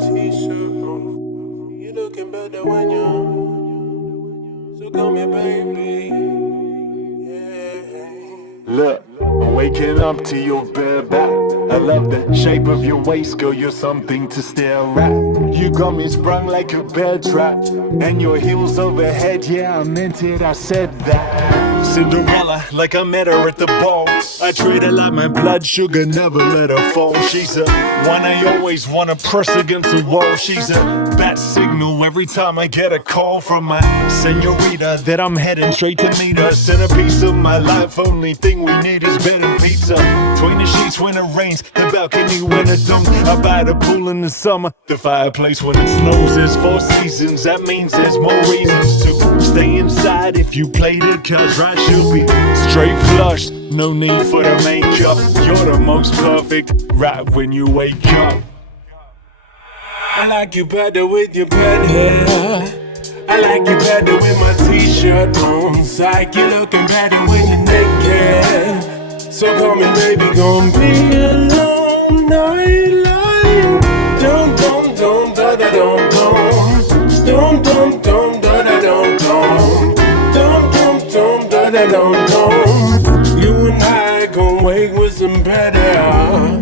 t-shirt on. You looking better when you're, so come here, baby. Yeah. Look, I'm waking up to your bare back. I love the shape of your waist, girl, you're something to stare at. You got me sprung like a bear trap, and your heels overhead, yeah, I meant it, I said that. Cinderella, like I met her at the ball. I treat her like my blood sugar, never let her fall. She's a one I always wanna press against the wall. She's a bat signal every time I get a call from my senorita that I'm heading straight to meet her. Centerpiece of my life, only thing we need is bed and pizza. Between the sheets when it rains, the balcony when it don't. I buy the pool in the summer, the fireplace when it snows. There's 4 seasons, that means there's more reasons to stay inside if you played it, cause right should be straight flush, no need for the makeup. You're the most perfect right when you wake up. I like you better with your bad hair. I like you better with my t-shirt on. Psych, you looking better when you're naked. So call me baby, gon' be a long night like dum dum dum da da dum dum dum dum dum da da dum dum dum dum dum da da dum dum. You and I gon' wake with some bad hair.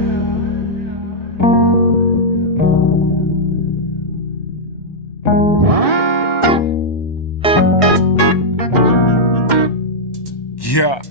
Yeah.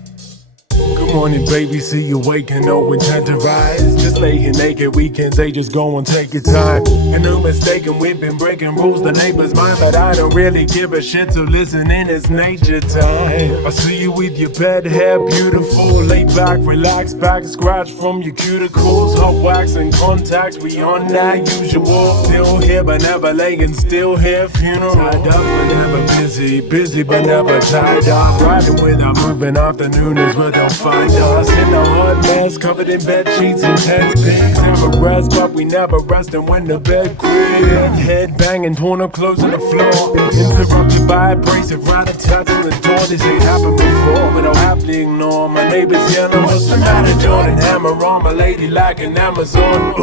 Good morning, baby. See you waking up with tender eyes. Just laying naked weekends, they just go and take your time. And no mistaken, we've been breaking rules, the neighbor's mind. But I don't really give a shit, so listen in, it's nature time. I see you with your bad hair, beautiful. Lay back, relax, back scratch from your cuticles. Hot wax and contacts beyond that usual. Still here but never laying, still here funeral. Tied up but never busy, busy but never tied up. Riding without moving, afternoon is where they'll find us. In a hot mess, covered in bed sheets and tense pigs. Never rest, but we never rest. And when the bed creaks, head banging, torn up clothes on the floor. Interrupted by abrasive rat-a-tat on the door. This ain't happened before, but I'll happily ignore. My neighbor's yelling, what's the matter, Jordan? Hammer on my lady like an Amazon.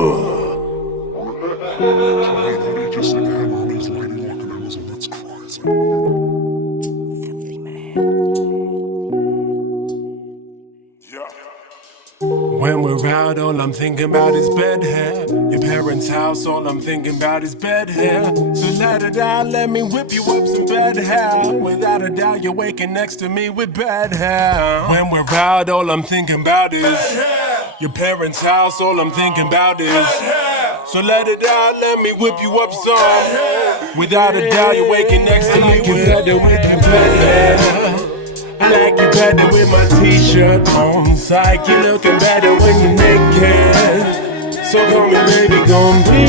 When we're out, all I'm thinking about is bed hair. Your parents' house, all I'm thinking about is bed hair. So let it out, let me whip you up some bed hair. Without a doubt, you're waking next to me with bed hair. When we're out, all I'm thinking about is bed hair. Your parents' house, all I'm thinking about is bed hair. So let it out, let me whip you up some. Without a doubt, you're waking next to me with bed hair. I like you better with my t-shirt on. Psych, you looking better when you're naked. So come here, baby, gon' be